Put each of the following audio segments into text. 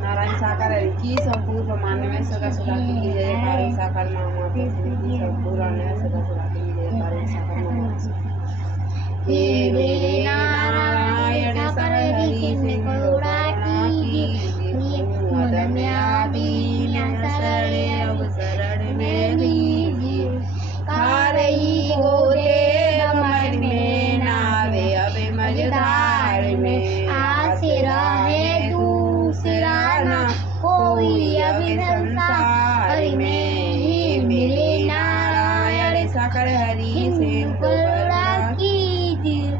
नारायण साकार हरि की संपूर्ण ब्रह्मांड में सदा सदा की जयकार साकार नाम की संपूर्ण में सदा सदा की जयकार साकार नाम हे मेरे नारायण साकार हरि से करुणा कीजिए मदन आदि शरण अब शरण में लीजिए खारही होते मन में नावे अब मझधार में आसरा है दूसरा ना कोई अभी संसार में मेरे नारायण साकार हरि से करुणा कीजिए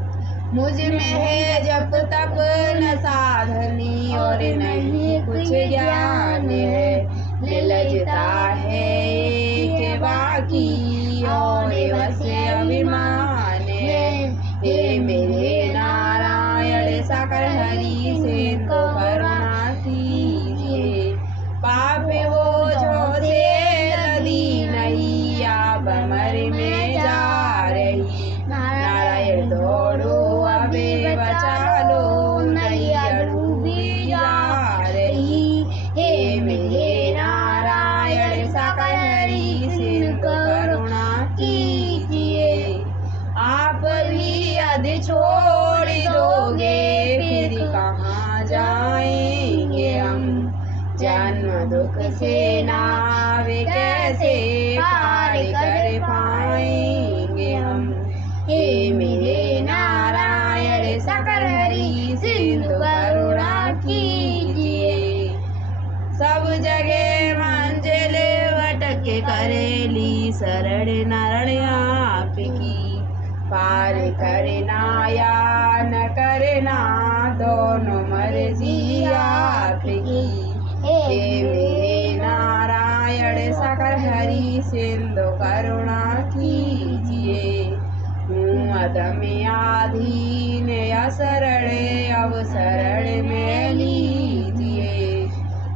मुझ में है जप तप न साधनी और नहीं कुछ ज्ञान है ललचता है के बाकी और बस अभिमान है हे मेरे नारायण साकार हरि से करुणा कीजिए पाप बोझों से नदी नैया बमर में जा रही नारायण दौड़ो अबे बचा लो नैया डूबी जा रही हे मेरे नारायण साकार हरि से करुणा कीजिए आप भी यदि छोड़ दोगे फिर कहाँ जाएंगे हम जन्म दुख से नावे कैसे पार कर पाएंगे हम हे मेरे नारायण साकार हरि सिंधु करुणा कीजिए सब जगह मंजिल भटक करेली शरण नारायण आपकी पार करना या न करना दोनों मर्जी आपकी हे मेरे नारायण साकार हरि सिंधु करुणा कीजिए अदम आधीन या शरण अब शरण में लीजिए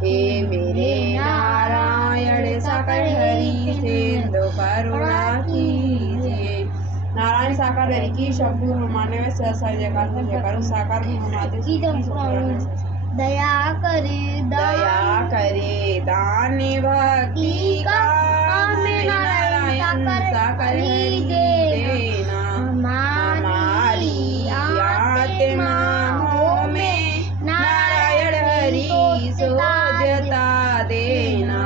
हे मेरे नारायण साकार हरि सिंधु करुणा कीजिए नारायण साकार हरि की संपूर्ण ब्रह्मांड में सहसा जयकार साकार दया करे दान भक्ति का हमें नारायण साकार हरि देना हमारी आत्माओं में नारायण हरि शोधता देना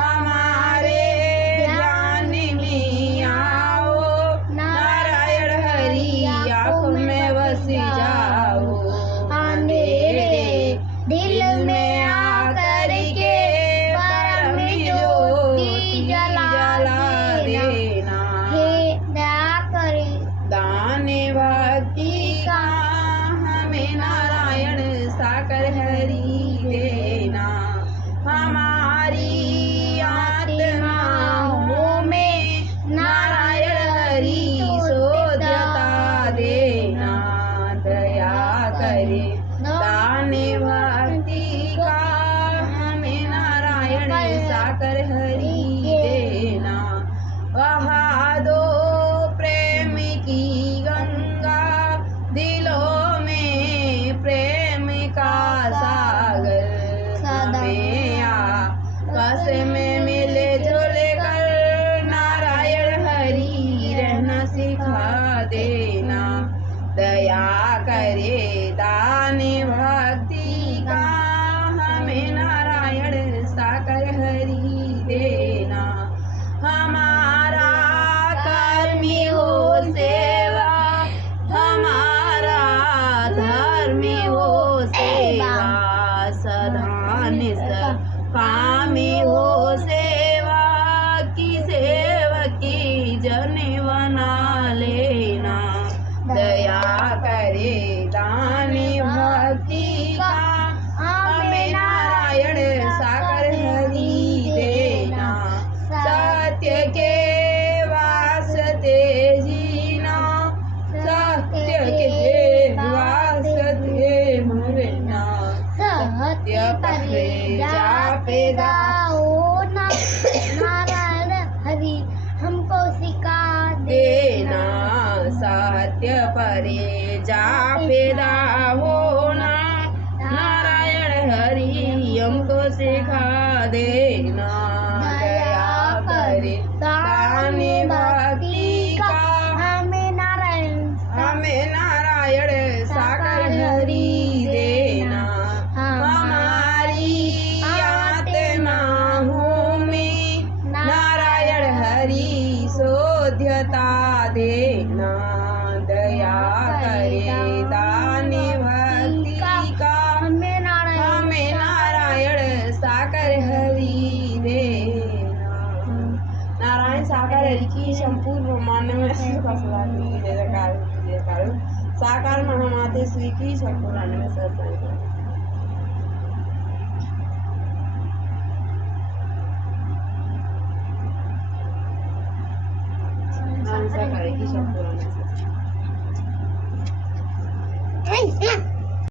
हमारे ध्यान में आओ नारायण हरि आँख में बस जाओ अंधेरे दिल में आकर के परम ज्योति जला देना हे दया करे दान भक्ति का हमें नारायण साकार हरि देना हमारी आत्माओं में नारायण हरि शोधता देना दया करे दान भक्ति का हमें नारायण साकार हरि देना वहा दो प्रेम की गंगा दिलों में प्रेम का सागर हमें आपस में मिले जुल कर नारायण हरि रहना सिखा देना दया करे दान भक्ति का हमें नारायण साकार हरि देना हमारा कर्मी हो सेवा हमारा धर्मी हो सेवा सधान कामी हो सेवा की सेवकी जन बना लेना दया करे दान भक्ति का हमें नारायण साकार हरि देना सत्य के वास्ते जीना सत्य के वास्ते मरना सत्य पर जाप पैदा होना नारायण हरि हमको सिखा देना, सत्य परे जा पैदा होना, नारायण हरि हमको सिखा देना, दया करे दान भक्ति का, हमें नारायण साकर हरि देना, हमारी आत्माओं में नारायण हरि शोध्यता देना, दया करे दान भक्ति का, हमें नारायण साकर हरि देना। नारायण साकार हरि की संपूर्ण ब्रह्मांड में साकार महामाते श्री की संपूर्ण में सत्संग साकार हरि की संपूर्ण